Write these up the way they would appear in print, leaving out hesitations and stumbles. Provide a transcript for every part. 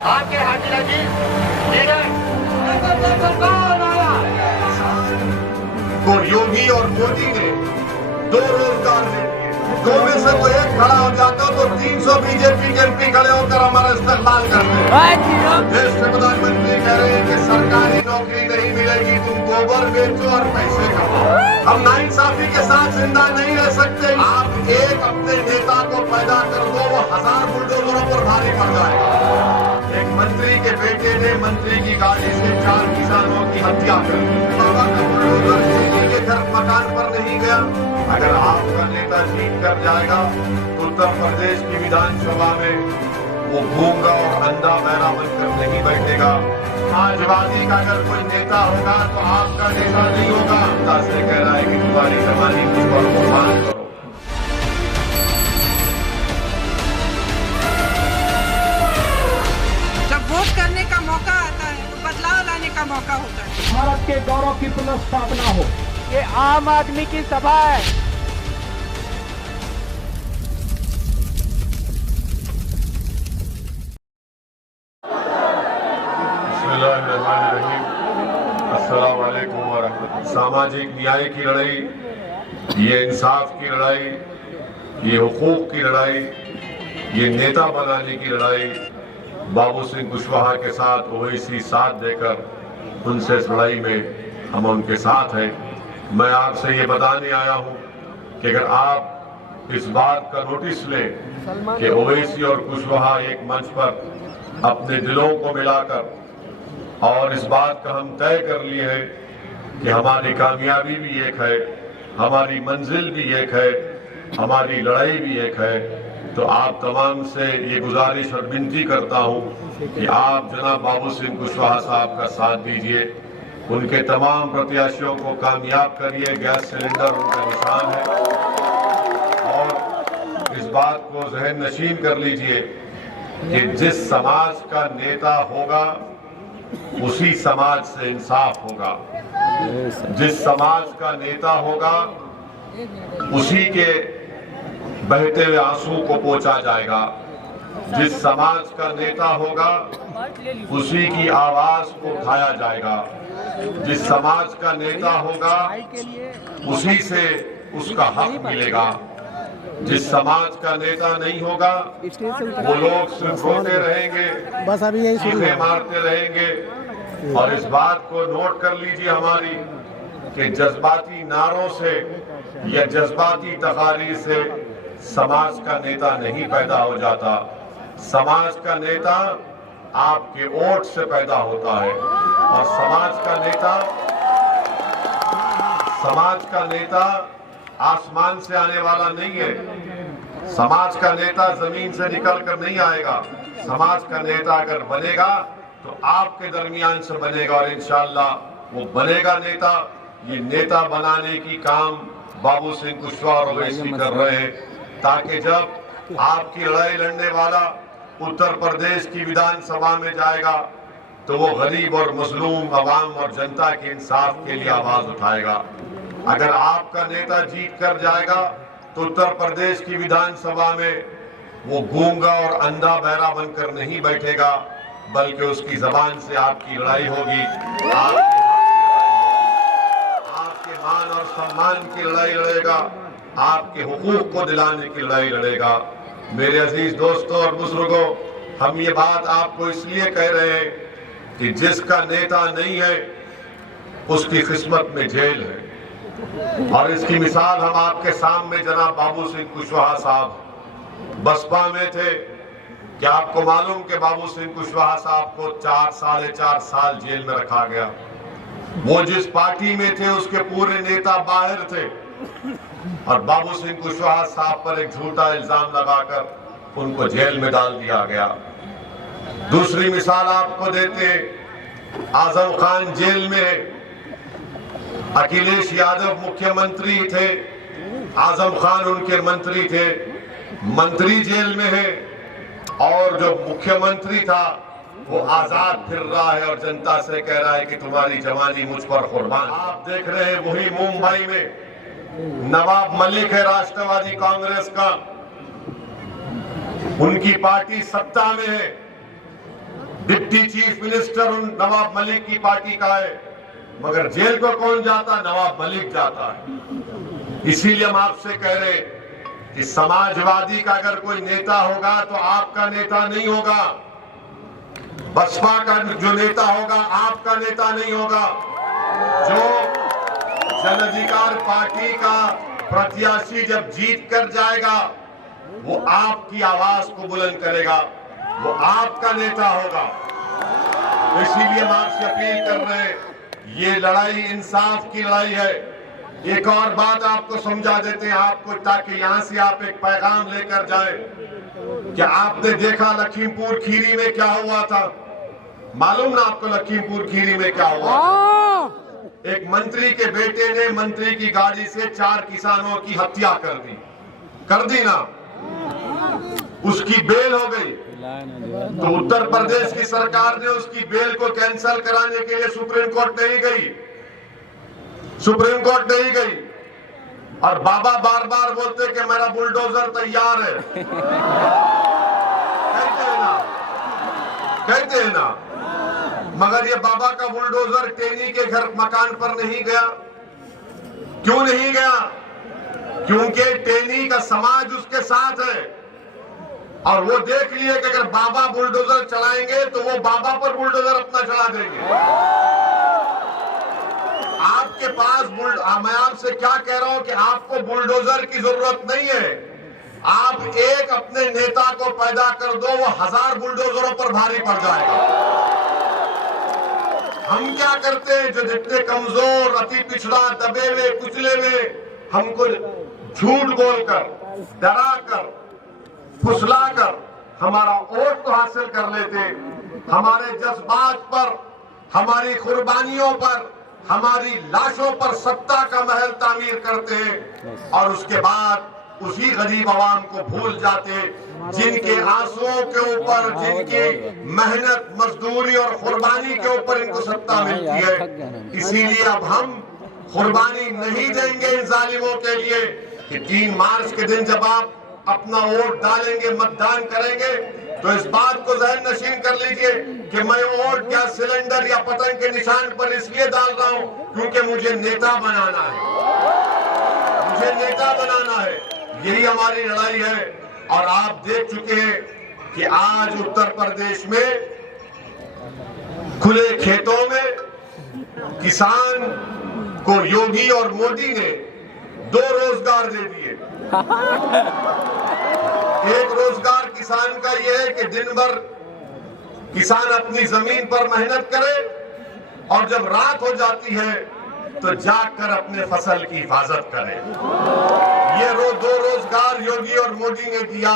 आपके हाजी अजीज लीडर कौन आया? तो योगी और मोदी ने 2 रोजगार दे दिए, 2 में से कोई एक खड़ा हो जाता तो 300 बीजेपी के एमपी खड़े होकर हमारा इस्तेमाल करते। देश के प्रधानमंत्री कह रहे हैं कि सरकारी नौकरी नहीं मिलेगी, तुम गोबर बेचो और पैसे कमाओ। हम नाइंसाफी के साथ जिंदा नहीं रह सकते। आप एक अपने नेता को पैदा कर दो, वो 1000 बुलडोजरों पर भारी पड़ जाएगा। एक मंत्री के बेटे ने मंत्री की गाड़ी से 4 किसानों की हत्या कर दी। बाबा का बुलडोजर किसी के घर मकान पर नहीं गया। अगर आपका नेता जीत कर जाएगा तो उत्तर प्रदेश की विधानसभा में वो गूंगा और अंधा बहरा बनकर नहीं बैठेगा। समाजवादी का अगर कोई नेता होगा तो आपका नेता नहीं होगा। अंधा से कह रहा है कि तुम्हारी जवानी मुझ पर कुर्बान करो। वोट करने का मौका आता है तो बदलाव लाने का मौका होता है। भारत के गौरव की पुनर्स्थापना हो। ये आम आदमी की सभा है। अस्सलाम वालेकुम वरहमतुल्लाह। सामाजिक न्याय की लड़ाई, ये इंसाफ की लड़ाई, ये हुकूक की लड़ाई, ये नेता बनाने की लड़ाई बाबू सिंह कुशवाहा के साथ ओवैसी साथ देकर उनसे इस लड़ाई में हम उनके साथ हैं। मैं आपसे ये बताने आया हूँ कि अगर आप इस बात का नोटिस लें कि ओवैसी और कुशवाहा एक मंच पर अपने दिलों को मिलाकर और इस बात का हम तय कर लिए हैं कि हमारी कामयाबी भी एक है, हमारी मंजिल भी एक है, हमारी लड़ाई भी एक है, तो आप तमाम से ये गुजारिश और विनती करता हूँ कि आप जनाब बाबू सिंह कुशवाहा साहब का साथ दीजिए, उनके तमाम प्रत्याशियों को कामयाब करिए। गैस सिलेंडर उनका निशान है और इस बात को जहन नशीन कर लीजिए कि जिस समाज का नेता होगा उसी समाज से इंसाफ होगा, जिस समाज का नेता होगा उसी के बहते हुए आंसू को पोंछा जाएगा, जिस समाज का नेता होगा उसी की आवाज को उठाया जाएगा, जिस समाज का नेता होगा उसी से उसका हक मिलेगा। जिस समाज का नेता नहीं होगा वो लोग सिर्फ रोते रहेंगे, बस अभी यही चीखें मारते रहेंगे। और इस बात को नोट कर लीजिए हमारी कि जज्बाती नारों से या जज्बाती तकारीर से समाज का नेता नहीं पैदा हो जाता। समाज का नेता आपके वोट से पैदा होता है और समाज का नेता आसमान से आने वाला नहीं है। समाज का नेता जमीन से निकल कर नहीं आएगा। समाज का नेता अगर बनेगा तो आपके दरमियान से बनेगा और इंशाअल्लाह वो बनेगा नेता। ये नेता बनाने की काम बाबू सिंह कुशवाहा और ओवैसी कर रहे हैं, ताकि जब आपकी लड़ाई लड़ने वाला उत्तर प्रदेश की विधानसभा में जाएगा तो वो गरीब और मजलूम अवाम और जनता के इंसाफ के लिए आवाज उठाएगा। अगर आपका नेता जीत कर जाएगा तो उत्तर प्रदेश की विधानसभा में वो गूंगा और अंधा बहरा बनकर नहीं बैठेगा, बल्कि उसकी जबान से आपकी लड़ाई होगी, आपके मान और सम्मान की लड़ाई लड़ेगा, आपके हुकूक को दिलाने की लड़ाई लड़ेगा। मेरे अजीज दोस्तों और बुजुर्गों, हम ये बात आपको इसलिए कह रहे हैं कि जिसका नेता नहीं है उसकी किस्मत में जेल है। और इसकी मिसाल हम आपके सामने जनाब बाबू सिंह कुशवाहा साहब बसपा में थे। क्या आपको मालूम कि बाबू सिंह कुशवाहा साहब को 4-4.5 साल जेल में रखा गया? वो जिस पार्टी में थे उसके पूरे नेता बाहर थे और बाबू सिंह कुशवाहा साहब पर एक झूठा इल्जाम लगाकर उनको जेल में डाल दिया गया। दूसरी मिसाल आपको देते, आजम खान जेल में है, अखिलेश यादव मुख्यमंत्री थे, आजम खान उनके मंत्री थे, मंत्री जेल में है और जो मुख्यमंत्री था वो आजाद फिर रहा है और जनता से कह रहा है कि तुम्हारी जवानी मुझ पर कुर्बान। आप देख रहे हैं वही मुंबई में नवाब मलिक है राष्ट्रवादी कांग्रेस का, उनकी पार्टी सत्ता में है डिप्टी चीफ मिनिस्टर उन नवाब मलिक की पार्टी का है, मगर जेल को कौन जाता? नवाब मलिक जाता है। इसीलिए हम आपसे कह रहे हैं कि समाजवादी का अगर कोई नेता होगा तो आपका नेता नहीं होगा, बसपा का जो नेता होगा आपका नेता नहीं होगा, जो जन अधिकार पार्टी का प्रत्याशी जब जीत कर जाएगा वो आपकी आवाज को बुलंद करेगा, वो आपका नेता होगा। तो इसीलिए हम आपसे अपील कर रहे हैं, ये लड़ाई इंसाफ की लड़ाई है। एक और बात आपको समझा देते हैं आपको, ताकि यहां से आप एक पैगाम लेकर जाए। क्या आपने देखा लखीमपुर खीरी में क्या हुआ था? मालूम ना आपको लखीमपुर खीरी में क्या हुआ? एक मंत्री के बेटे ने मंत्री की गाड़ी से 4 किसानों की हत्या कर दी ना, उसकी बेल हो गई। तो उत्तर प्रदेश की सरकार ने उसकी बेल को कैंसिल कराने के लिए सुप्रीम कोर्ट नहीं गई, और बाबा बार बार बोलते कि मेरा बुलडोजर तैयार है। कहते हैं ना, मगर ये बाबा का बुलडोजर टेनी के घर मकान पर नहीं गया। क्यों नहीं गया? क्योंकि टेनी का समाज उसके साथ है, और वो देख लिए कि अगर बाबा बुलडोजर चलाएंगे तो वो बाबा पर बुलडोजर अपना चला देंगे। आपके पास मैं आपसे क्या कह रहा हूं कि आपको बुलडोजर की जरूरत नहीं है। आप एक अपने नेता को पैदा कर दो, वो 1000 बुलडोजरों पर भारी पड़ जाएगा। हम क्या करते हैं, जो जितने कमजोर, अति पिछड़ा, दबे हुए, कुचले हुए, हमको झूठ बोलकर, डराकर, फुसलाकर हमारा वोट तो हासिल कर लेते, हमारे जज्बात पर, हमारी कुर्बानियों पर, हमारी लाशों पर सत्ता का महल तामीर करते हैं, और उसके बाद उसी गरीब आवाम को भूल जाते, जिनके आंसुओं के ऊपर, जिनकी मेहनत, मजदूरी और कुर्बानी के ऊपर इनको सत्ता मिलती है। इसीलिए अब हम कुर्बानी नहीं देंगे इन जालिमों के लिए कि 3 मार्च के दिन जब आप अपना वोट डालेंगे, मतदान करेंगे, तो इस बात को जहन नशीन कर लीजिए कि मैं वोट गैस सिलेंडर या पतंग के निशान पर इसलिए डाल रहा हूं क्योंकि मुझे नेता बनाना है, मुझे नेता बनाना है। यही हमारी लड़ाई है। और आप देख चुके हैं कि आज उत्तर प्रदेश में खुले खेतों में किसान को योगी और मोदी ने 2 रोजगार दे दिए। एक रोजगार किसान का यह है कि दिन भर किसान अपनी जमीन पर मेहनत करे, और जब रात हो जाती है तो जाकर अपने फसल की हिफाजत करे। ये 2 रोजगार योगी और मोदी ने दिया।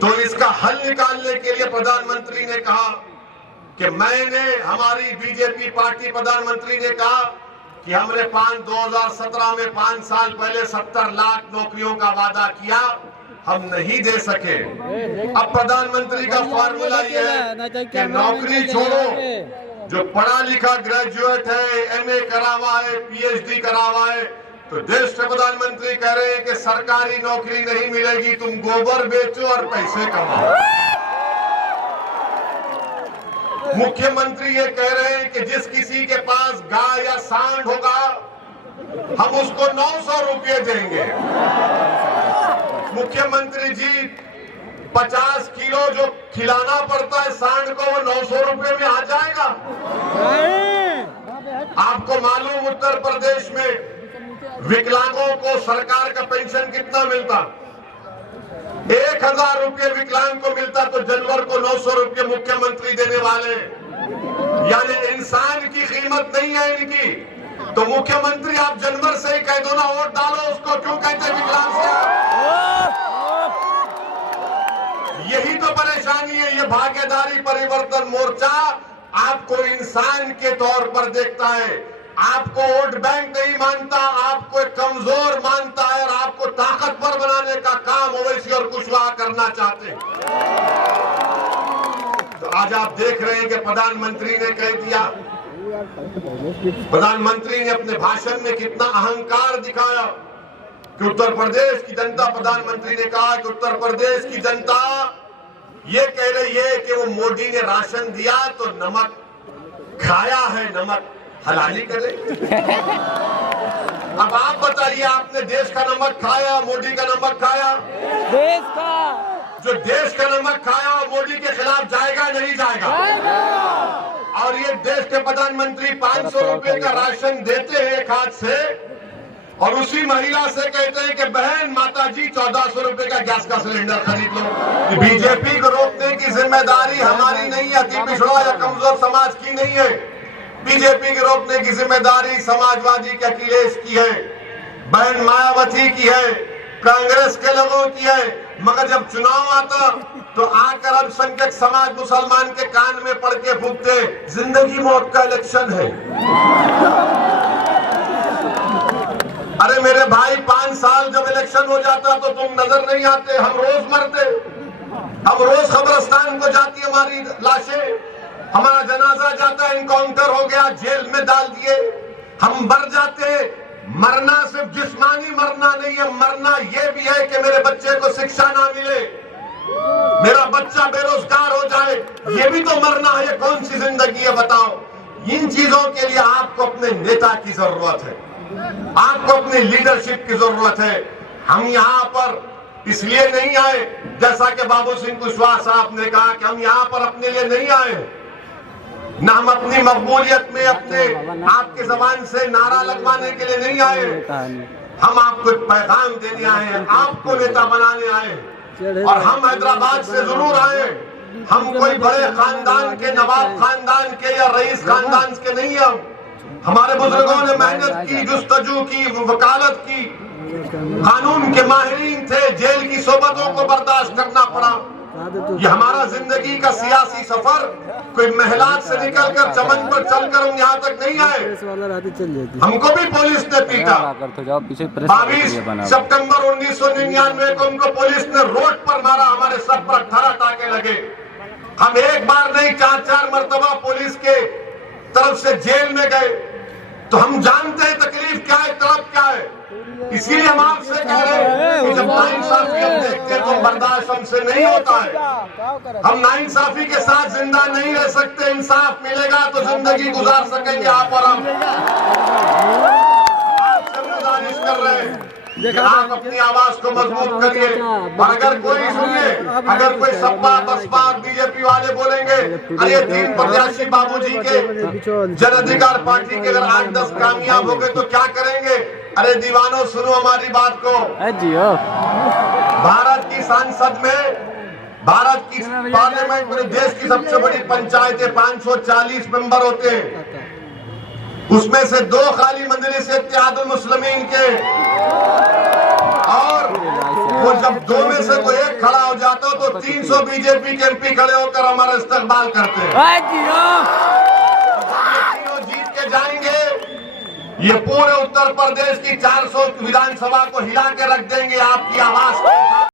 तो इसका हल निकालने के लिए प्रधानमंत्री ने कहा कि हमारी बीजेपी पार्टी प्रधानमंत्री ने कहा कि हमने 2017 में 5 साल पहले 70 लाख नौकरियों का वादा किया, हम नहीं दे सके। अब प्रधानमंत्री का फॉर्मूला ये है कि नौकरी छोड़ो, जो पढ़ा लिखा ग्रेजुएट है, एमए करा हुआ है, पीएचडी करा हुआ है, तो देश के प्रधानमंत्री कह रहे हैं कि सरकारी नौकरी नहीं मिलेगी, तुम गोबर बेचो और पैसे कमाओ। मुख्यमंत्री ये कह रहे हैं कि जिस किसी के पास गाय या सांड होगा हम उसको 900 रुपये देंगे। मुख्यमंत्री जी 50 किलो जो खिलाना पड़ता है सांड को, वो 900 रुपये में आ जाएगा? आपको मालूम उत्तर प्रदेश में विकलांगों को सरकार का पेंशन कितना मिलता? 1000 रुपये विकलांग को मिलता, तो जानवर को 900 रुपये मुख्यमंत्री देने वाले। यानी इंसान की कीमत नहीं है इनकी। तो मुख्यमंत्री आप जानवर से ही कह दो ना, वोट डालो उसको, क्यों कहते विकलांग से? यही तो परेशानी है। ये भागीदारी परिवर्तन मोर्चा आपको इंसान के तौर पर देखता है, आपको वोट बैंक नहीं मानता, आपको एक कमजोर मानता है, और आपको ताकतवर बनाने का काम ओवैसी और कुशवाहा करना चाहते हैं। तो आज आप देख रहे हैं कि प्रधानमंत्री ने कह दिया, प्रधानमंत्री ने अपने भाषण में कितना अहंकार दिखाया कि उत्तर प्रदेश की जनता, प्रधानमंत्री ने कहा कि उत्तर प्रदेश की जनता ये कह रही है कि वो मोदी ने राशन दिया तो नमक खाया है, नमक हलाली करे। अब आप बताइए, आपने देश का नमक खाया, मोदी का नमक खाया? देश का जो देश का नमक खाया और मोदी के खिलाफ जाएगा नहीं जाएगा? और ये देश के प्रधानमंत्री 500 रुपए का राशन देते हैं एक हाथ से, और उसी महिला से कहते हैं कि बहन माता जी 1400 रुपए का गैस का सिलेंडर खरीद लो। बीजेपी को रोकने की जिम्मेदारी हमारी नहीं है, अति पिछड़ा या कमजोर समाज की नहीं है। बीजेपी को रोकने की जिम्मेदारी समाजवादी के अखिलेश की है, बहन मायावती की है, कांग्रेस के लोगों की है। मगर जब चुनाव आता तो आकर अल्पसंख्यक समाज मुसलमान के कान में पड़ के फूकते, जिंदगी मौत का इलेक्शन है। अरे मेरे भाई, 5 साल जब इलेक्शन हो जाता तो तुम नजर नहीं आते, हम रोज मरते, हम रोज कब्रिस्तान को जाती हमारी लाशें, हमारा जनाजा जाता, इनकाउंटर हो गया, जेल में डाल दिए, हम मर जाते। मरना सिर्फ जिस्मानी मरना नहीं है, मरना ये भी है कि मेरे बच्चे को शिक्षा ना मिले, मेरा बच्चा बेरोजगार हो जाए, ये भी तो मरना है। ये कौन सी जिंदगी है बताओ? इन चीजों के लिए आपको अपने नेता की जरूरत है, आपको अपनी लीडरशिप की जरूरत है। हम यहाँ पर इसलिए नहीं आए, जैसा कि बाबू सिंह कुशवाहा साहब ने कहा कि हम यहाँ पर अपने लिए नहीं आए, ना हम अपनी मकबूलियत में अपने आपके जबान से नारा लगवाने के लिए नहीं आए, हम आपको एक पैगाम देने आए हैं, आपको नेता बनाने आए। और हम हैदराबाद से जरूर आए, हम कोई बड़े खानदान के, नवाब खानदान के या रईस खानदान के नहीं है। हमारे बुजुर्गों ने मेहनत की, जुस्तजू की, वकालत की, कानून के माहिरीन थे, जेल की सोबतों को बर्दाश्त करना पड़ा। ये हमारा जिंदगी का सियासी सफर कोई महलात से निकलकर चमन पर चलकर हम यहाँ तक नहीं आए। हमको भी पुलिस ने पीटा। 22 सितंबर 1999 को उनको पुलिस ने रोड पर मारा, हमारे सर पर 18 टाके लगे। हम एक बार नहीं 4-4 मरतबा पुलिस के तरफ से जेल में गए, तो हम जानते हैं तकलीफ क्या है, तड़प क्या है। इसीलिए हम आपसे कह रहे हैं कि जब नाइंसाफी हम देखते हैं तो बर्दाश्त हमसे नहीं होता है। हम नाइंसाफी के साथ जिंदा नहीं रह सकते, इंसाफ मिलेगा तो जिंदगी गुजार सकेंगे आप और हम। आपसे गुजारिश कर रहे हैं कि आप अपनी आवाज को मजबूत करिए। और अगर कोई सुनिए, अगर कोई सपा बसपा और बीजेपी वाले बोलेंगे अरे 3 प्रत्याशी बाबूजी के जन अधिकार पार्टी के अगर 8-10 कामयाब हो गए तो क्या करेंगे? अरे दीवानों, सुनो हमारी बात को। भारत की संसद में, भारत की पार्लियामेंट में, देश की सबसे बड़ी पंचायतें 540 मेंबर होते हैं, उसमें से 2 खाली मजलिस इत्तेहादुल मुस्लिमीन के, और वो जब 2 में से कोई एक खड़ा हो जाता हो तो 300 बीजेपी के एमपी खड़े होकर हमारा इस्तेकबाल करते हैं। तीनों जीत के जाएंगे, ये पूरे उत्तर प्रदेश की 400 विधानसभा को हिला के रख देंगे आपकी आवाज को।